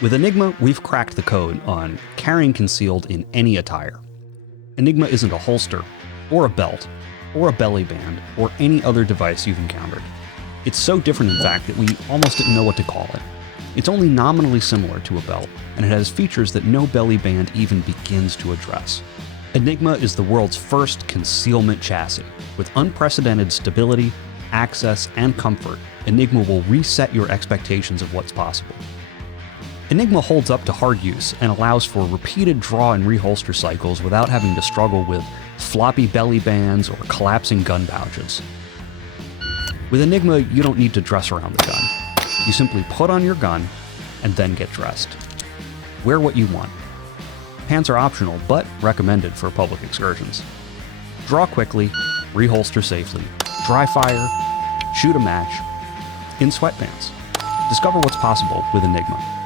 With Enigma, we've cracked the code on carrying concealed in any attire. Enigma isn't a holster, or a belt, or a belly band, or any other device you've encountered. It's so different, in fact, that we almost didn't know what to call it. It's only nominally similar to a belt, and it has features that no belly band even begins to address. Enigma is the world's first concealment chassis. With unprecedented stability, access, and comfort, Enigma will reset your expectations of what's possible. Enigma holds up to hard use and allows for repeated draw and reholster cycles without having to struggle with floppy belly bands or collapsing gun pouches. With Enigma, you don't need to dress around the gun. You simply put on your gun and then get dressed. Wear what you want. Pants are optional, but recommended for public excursions. Draw quickly, reholster safely, dry fire, shoot a match, in sweatpants. Discover what's possible with Enigma.